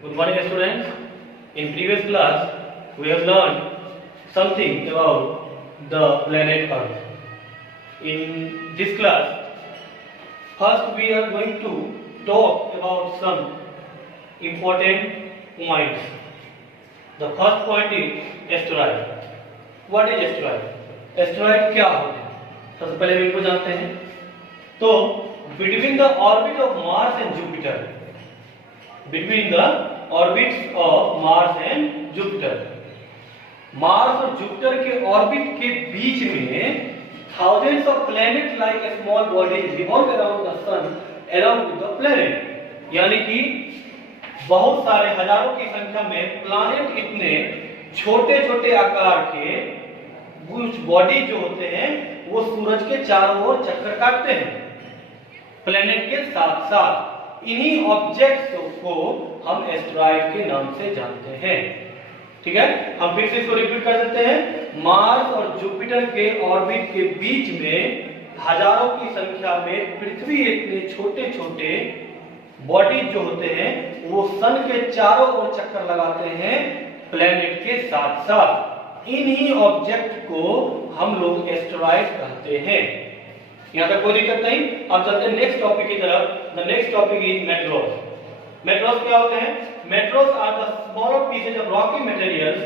Good morning, students. In previous class, we have learned something about the planet Earth. In this class, first we are going to talk about some important points. The first point is asteroid. What is asteroid? Asteroid क्या होते हैं? सबसे पहले इनको जानते हैं. तो between the orbit of Mars and Jupiter, between the orbits of Mars and Jupiter, Mars और जुपिटर के ऑर्बिट के बीच में thousands of planets like a small body revolve around the sun along with the planet. यानी कि बहुत सारे हजारों की संख्या में प्लैनेट इतने छोटे छोटे आकार के कुछ बॉडी जो होते हैं वो सूरज के चारों ओर चक्कर काटते हैं प्लैनेट के साथ साथ. इन्हीं ऑब्जेक्ट्स को हम एस्टेरॉयड के नाम से जानते हैं. ठीक है, हम फिर से इसको रिपीट कर देते हैं. मार्स और जुपिटर के ऑर्बिट के बीच में हजारों की संख्या में पृथ्वी इतने छोटे छोटे बॉडी जो होते हैं वो सन के चारों ओर चक्कर लगाते हैं प्लैनेट के साथ साथ. इन्हीं ऑब्जेक्ट को हम लोग एस्टेरॉयड कहते हैं. यहां तक कोई दिक्कत नहीं. अब चलते हैं नेक्स्ट टॉपिक की तरफ. The next topic is meteors. Meteors क्या होते हैं? Meteors are the smaller pieces of rocky materials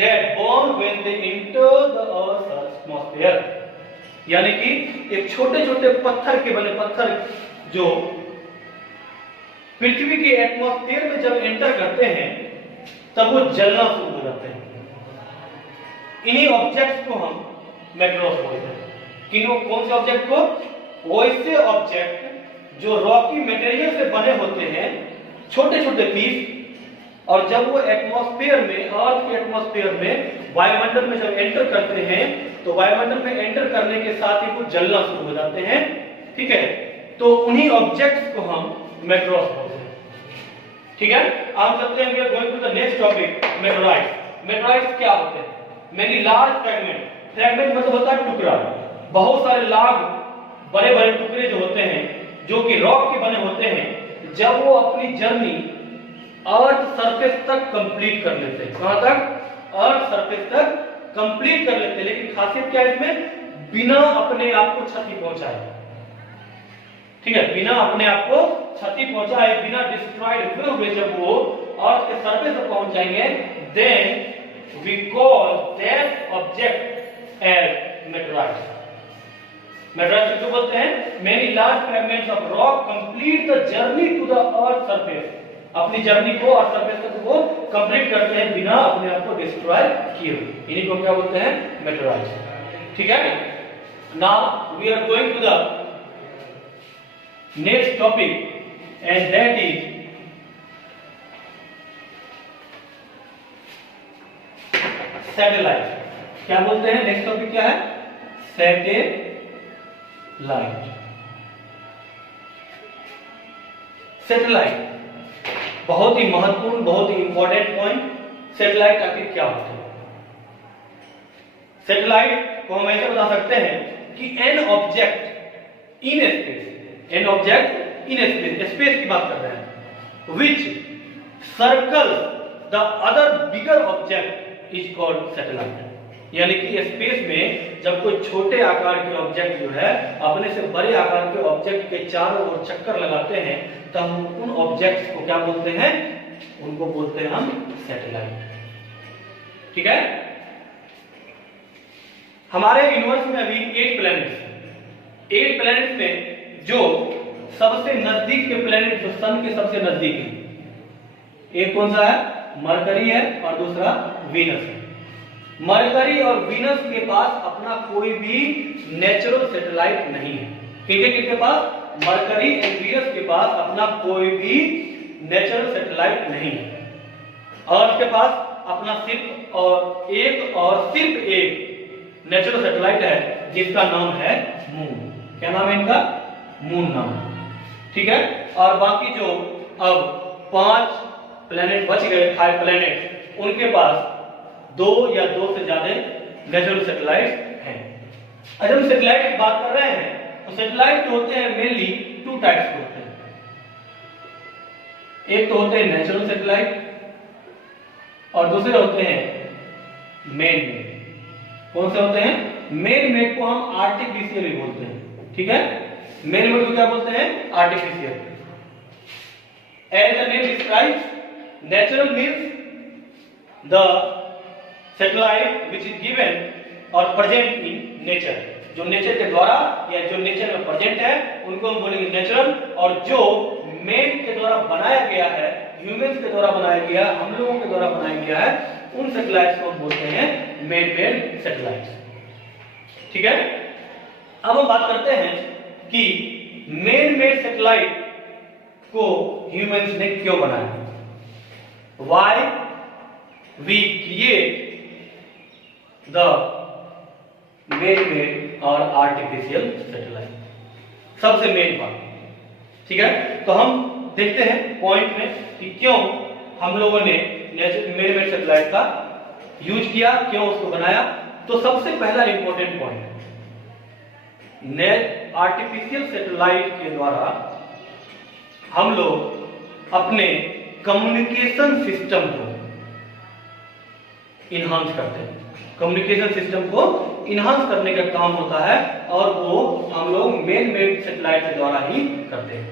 that burn when they enter the earth atmosphere. यानी कि एक छोटे छोटे पत्थर के बने पत्थर जो पृथ्वी के एटमॉस्फेयर में जब एंटर करते हैं तब वो जलना शुरू हो जाते हैं. इन्हीं ऑब्जेक्ट्स को हम मेट्रोस बोलते हैं. कौन से ऑब्जेक्ट को? वैसे ऑब्जेक्ट जो रॉकी मटेरियल से बने होते हैं छोटे छोटे पीस, और जब वो एटमॉस्फेयर में अर्थ के एटमॉस्फेयर में वायुमंडल में जब एंटर करते हैं तो वायुमंडल में एंटर करने के साथ ही वो जलना शुरू हो जाते हैं. ठीक है, तो उन्हीं ऑब्जेक्ट्स को हम मेट्रोस बोलते हैं. ठीक है, आप चलते हैं. We are going to the next topic, meteorites. Meteorites क्या होते हैं? Many large fragment. फ्रैगमेंट मतलब होता है टुकड़ा. बहुत सारे लार्ज बड़े बड़े टुकड़े जो होते हैं जो कि रॉक के बने होते हैं, जब वो अपनी जर्नी अर्थ सरफेस तक कंप्लीट कर लेते हैं. कहां तक? अर्थ सरफेस तक कंप्लीट कर लेते हैं. लेकिन खासियत क्या है इसमें? बिना अपने आप को क्षति पहुंचाए. ठीक है, बिना अपने आप को क्षति पहुंचाए, बिना डिस्ट्रॉयड हुए जब वो अर्थ के सरफेस तक पहुंच जाएंगे, then we call that object as meteorites. Meteorites को बोलते हैं many large fragments of rock complete the journey to the earth surface. अपनी जर्नी को अर्थ सरफेस तक वो कंप्लीट करते हैं बिना अपने आप को डिस्ट्रॉय किए हुए. इन्हीं को क्या बोलते हैं? मेटोराइट्स. ठीक है, now we are going to the next topic and that is satellite. क्या बोलते हैं? नेक्स्ट टॉपिक क्या है? सैटेलाइट. सैटेलाइट बहुत ही महत्वपूर्ण, बहुत ही इंपॉर्टेंट पॉइंट. सैटेलाइट आखिर क्या होते हैं? सैटेलाइट को हम ऐसे बता सकते हैं कि an object in space, an object in space, space की बात कर रहे हैं, which circle the other bigger object is called satellite. यानी कि स्पेस में जब कोई छोटे आकार के ऑब्जेक्ट जो है अपने से बड़े आकार के ऑब्जेक्ट के चारों ओर चक्कर लगाते हैं तब हम उन ऑब्जेक्ट्स को क्या बोलते हैं? उनको बोलते हैं हम सैटेलाइट. ठीक है, हमारे यूनिवर्स में अभी 8 प्लैनेट्स हैं. 8 प्लैनेट्स में जो सबसे नजदीक के प्लैनेट जो सन के सबसे नजदीक है, एक कौन सा है? मरकरी है और दूसरा वीनस है. मरकरी और वीनस के पास अपना कोई भी नेचुरल सैटेलाइट नहीं है. किसके पास? मरकरी एंड वीनस के पास अपना कोई भी नेचुरल सैटेलाइट नहीं है. अर्थ के पास अपना सिर्फ एक नेचुरल सैटेलाइट है जिसका नाम है मून. क्या नाम है इनका? मून नाम. ठीक है, और बाकी जो अब 5 प्लैनेट बच गए, 5 प्लैनेट, उनके पास 2 या 2 से ज्यादा नेचुरल सैटेलाइट हैं. अगर हम सैटेलाइट की बात कर रहे हैं तो सैटेलाइट जो होते हैं मेनली 2 टाइप्स के होते हैं. एक तो होते हैं नेचुरल सैटेलाइट और दूसरे होते हैं मैन मेड। कौन से होते हैं? मैन मेड को हम आर्टिफिशियल भी बोलते हैं, ठीक है। मैन मेड को क्या बोलते हैं? Artificial. As the name describes, natural means the satellite which is given or present in nature. जो नेचर के द्वारा या जो नेचर में प्रेजेंट है उनको हम बोलेंगे नेचुरल, और जो मैन के द्वारा बनाया गया है, ह्यूमंस के द्वारा बनाया गया, हम लोगों के द्वारा बनाया गया है, उन सैटेलाइट्स को हम बोलते हैं मैन मेड सैटेलाइट्स, ठीक है। अब हम बात करते हैं कि मैन मेड सैटेलाइट को ह्यूमंस ने क्यों बनाया। Why we create the man made और आर्टिफिशियल सैटेलाइट, सबसे मेन बात, ठीक है। तो हम देखते हैं पॉइंट में कि क्यों हम लोगों ने मैन मेड सैटेलाइट का यूज किया, क्यों उसको बनाया। तो सबसे पहला इंपॉर्टेंट पॉइंट, आर्टिफिशियल सैटेलाइट के द्वारा हम लोग अपने कम्युनिकेशन सिस्टम को इनहांस करते हैं। कम्युनिकेशन सिस्टम को इनहांस करने का काम होता है और वो हम लोग मैन मेड सैटेलाइट के द्वारा ही करते हैं।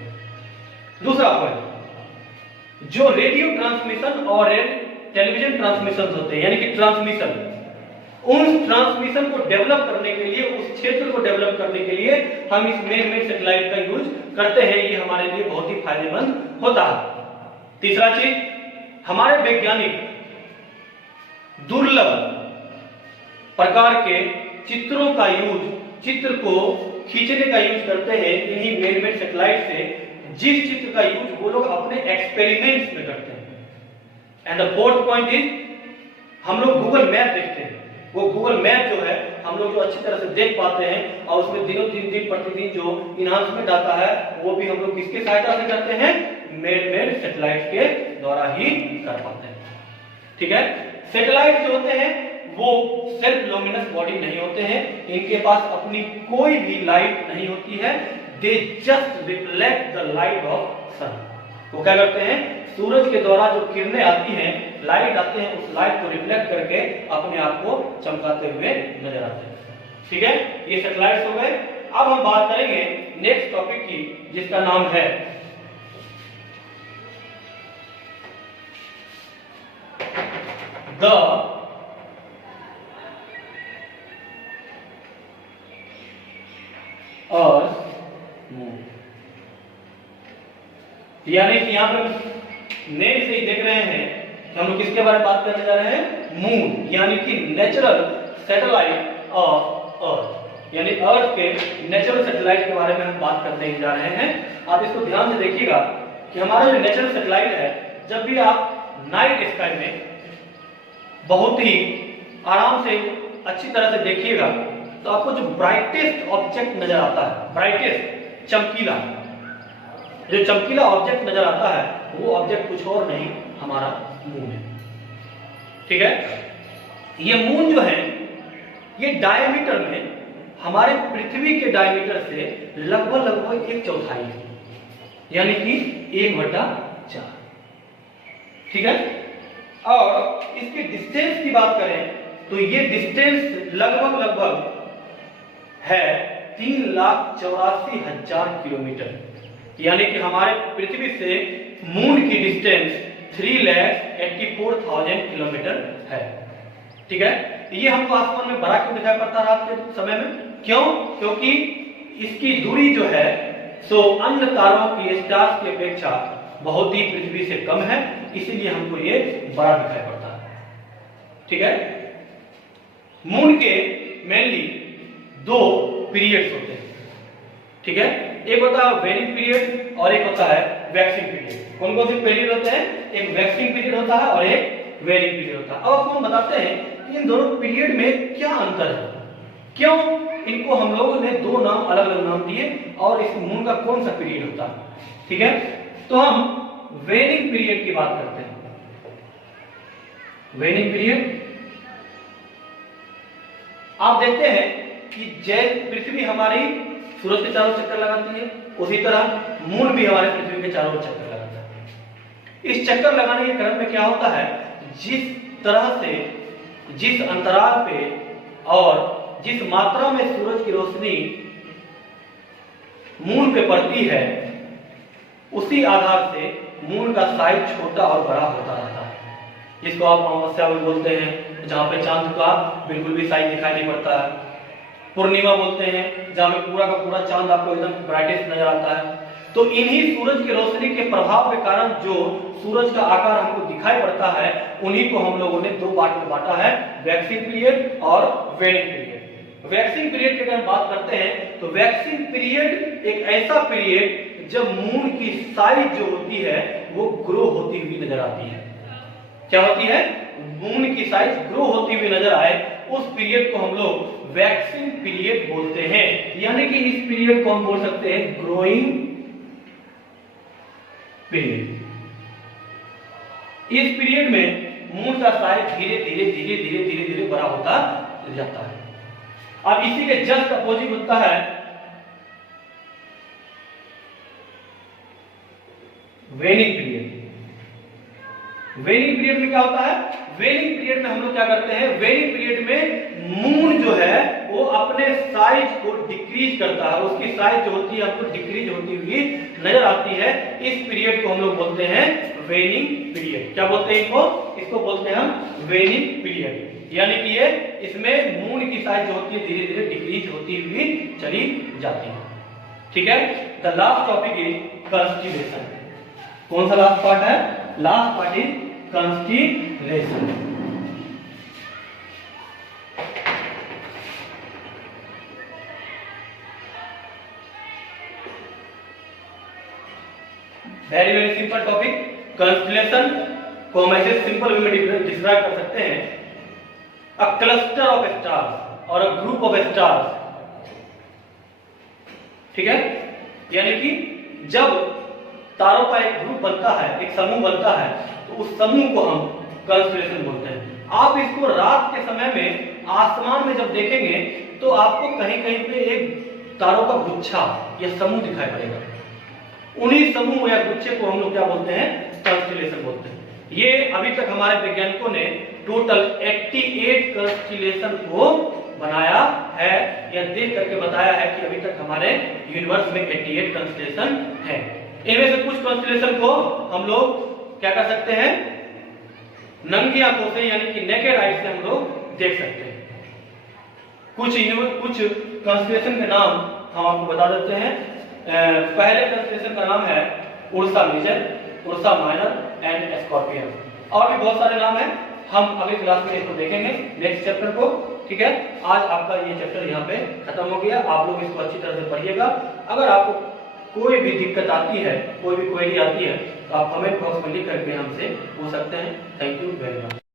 दूसरा पॉइंट, जो रेडियो ट्रांसमिशन और टेलीविजन ट्रांसमिशन होते हैं, यानी कि ट्रांसमिशन, उन ट्रांसमिशन को डेवलप करने के लिए, उस क्षेत्र को डेवलप करने के लिए हम इस मैन मेड सैटेलाइट का यूज करते हैं। ये हमारे लिए बहुत ही फायदेमंद होता है। तीसरा चीज, हमारे वैज्ञानिक दुर्लभ प्रकार के चित्रों का यूज, चित्र को खींचने का यूज करते हैं इन्हीं मैन मेड सैटेलाइट से, जिस चित्र का यूज वो लोग अपने एक्सपेरिमेंट्स में करते हैं। And the fourth point is, हम लोग गूगल मैप देखते हैं, वो गूगल मैप जो है हम लोग जो अच्छी तरह से देख पाते हैं और उसमें दिनों दिन प्रतिदिन जो इनहांसमेंट आता है वो भी हम लोग किसके सहायता से करते हैं? मैन मेड सैटेलाइट के द्वारा ही कर पाते हैं, ठीक है। सैटेलाइट जो होते हैं वो सेल्फ लुमिनस बॉडी नहीं होते हैं, इनके पास अपनी कोई भी लाइट नहीं होती है। They just reflect the light of sun. वो क्या करते हैं? सूरज के द्वारा जो किरणें आती हैं, लाइट आते हैं, उस लाइट को रिफ्लेक्ट करके अपने आप को चमकाते हुए नजर आते हैं, ठीक है। ये सैटेलाइट्स हो गए। अब हम बात करेंगे नेक्स्ट टॉपिक की, जिसका नाम है द अर्थ मून। यानी कि यहां पर नेम से ही देख रहे हैं कि हम लोग किसके बारे में बात करने जा रहे हैं? मून, यानी कि नेचुरल सैटेलाइट ऑफ अर्थ, यानी अर्थ के नेचुरल सैटेलाइट के बारे में हम बात करने जा रहे हैं। आप इसको ध्यान से देखिएगा कि हमारा जो नेचुरल सैटेलाइट है, जब भी आप नाइट स्काई में बहुत ही आराम से अच्छी तरह से देखिएगा तो आपको जो ब्राइटेस्ट ऑब्जेक्ट नजर आता है, ब्राइटेस्ट चमकीला, जो चमकीला ऑब्जेक्ट नजर आता है वो ऑब्जेक्ट कुछ और नहीं, हमारा मून है, ठीक है। ये मून जो है ये डायमीटर में हमारे पृथ्वी के डायमीटर से लगभग 1/4 है, यानी कि 1/4, ठीक है। और इसके डिस्टेंस की बात करें तो ये डिस्टेंस लगभग है 3,84,000 किलोमीटर, यानी कि हमारे पृथ्वी से मून की डिस्टेंस 3,84,000 किलोमीटर है, ठीक है। ये हमको आसमान में बड़ा क्यों दिखाई पड़ता है रात के समय में? क्यों? क्योंकि इसकी दूरी जो है सो अन्य तारों की, स्टार्स की अपेक्षा बहुत ही पृथ्वी से कम है, इसीलिए हमको ये बड़ा दिखाई पड़ता है, ठीक है। मून के मेनली 2 पीरियड्स होते हैं, ठीक है। एक होता है वेनिंग पीरियड और एक होता है वैक्सिंग पीरियड। कौन कौन से पीरियड होते हैं? एक वैक्सिंग पीरियड होता है और एक वेनिंग पीरियड होता है। अब आपको हम बताते हैं कि इन दोनों पीरियड में क्या अंतर है, क्यों इनको हम लोगों ने 2 नाम, अलग अलग नाम दिए, और इस मून का कौन सा पीरियड होता है, ठीक है। तो हम वेनिंग पीरियड की बात करते हैं। वेनिंग पीरियड आप देखते हैं कि जैसे पृथ्वी हमारी सूरज के चारों चक्कर लगाती है, उसी तरह मून भी हमारे पृथ्वी के चारों चक्कर लगाता है। इस चक्कर लगाने के क्रम में क्या होता है, जिस तरह से, जिस अंतराल पे और जिस मात्रा में सूरज की रोशनी मून पे पड़ती है, उसी आधार से मून का साइज छोटा और बड़ा होता रहता है, जिसको आप अमावस्या भी बोलते हैं, जहाँ पे चांद का बिल्कुल भी साइज दिखाई नहीं पड़ता है। पूर्णिमा बोलते हैं, जहाँ पे पूरा का पूरा चांद आपको एकदम ब्राइटेस्ट नजर आता है। तो इन्हीं सूरज की रोशनी के प्रभाव के कारण जो सूरज का आकार हमको दिखाई पड़ता है, उन्हीं को हम लोगों ने दो पार्ट में बांटा है, वैक्सिंग पीरियड और वेनिंग पीरियड। वैक्सिंग पीरियड की अगर हम बात करते हैं तो वैक्सिंग पीरियड एक ऐसा पीरियड जब मून की साइज जो होती है वो ग्रो होती हुई नजर आती है। क्या होती है? मून की साइज ग्रो होती हुई नजर आए, उस पीरियड को हम लोग वैक्सिंग पीरियड बोलते हैं। यानी कि इस पीरियड को हम बोल सकते हैं ग्रोइंग पीरियड। इस पीरियड में मून का साइज धीरे धीरे बड़ा होता जाता है। अब इसी के जस्ट अपोजिट होता है वेनिंग पीरियड। वेनिंग पीरियड में क्या होता है? वेनिंग पीरियड में हम लोग क्या करते हैं, वेनिंग पीरियड में मून जो है वो अपने साइज को डिक्रीज करता है, उसकी साइज जो होती है हमको डिक्रीज होती हुई नजर आती है। इस पीरियड को हम लोग बोलते हैं वेनिंग पीरियड। क्या बोलते हैं इसको? इसको बोलते हैं हम वेनिंग पीरियड। यानी कि ये इसमें मून की साइज जो होती है धीरे धीरे डिक्रीज होती हुई चली जाती है। ठीक है। The last topic is constellation. कौन सा लास्ट पार्ट है? Last part is constellation. Very simple topic. Constellation को हम ऐसे सिंपल वे में डिस्क्राइब कर सकते हैं, अ क्लस्टर ऑफ स्टार्स और अ ग्रुप ऑफ स्टार्स। ठीक है। यानी कि जब तारों का एक ग्रुप बनता है, एक समूह बनता है, तो उस समूह को हम कंस्टिलेशन बोलते हैं। आप इसको रात के समय में आसमान में जब देखेंगे तो आपको कहीं कहीं पे एक तारों का गुच्छा या समूह दिखाई पड़ेगा। उन्हीं समूह या गुच्छे को हम लोग क्या बोलते हैं? कंस्टिलेशन बोलते हैं। ये अभी तक हमारे वैज्ञानिकों ने टोटल 88 कंस्टिलेशन को बनाया है, या देख करके बताया है कि अभी तक हमारे यूनिवर्स में 88 कंस्टिलेशन है। इनमें से कुछ कंस्टिलेशन को हम लोग क्या कर सकते हैं, नंगी आंखों से यानी कि नेकेड आई से हम लोग देख सकते हैं। कुछ कंस्टिलेशन के नाम हम आपको बता देते हैं। पहले कंस्टिलेशन का नाम है Ursa Major, Ursa Minor and Scorpion. और भी बहुत सारे नाम हैं, हम अगली क्लास में इसको देखेंगे, नेक्स्ट चैप्टर को। ठीक है। आज आपका ये चैप्टर यहाँ पे खत्म हो गया। आप लोग इसको अच्छी तरह से पढ़िएगा। अगर आपको कोई भी दिक्कत आती है, कोई भी क्वेरी आती है, तो आप कमेंट बॉक्स में लिख करके हमसे पूछ सकते हैं। Thank you very much.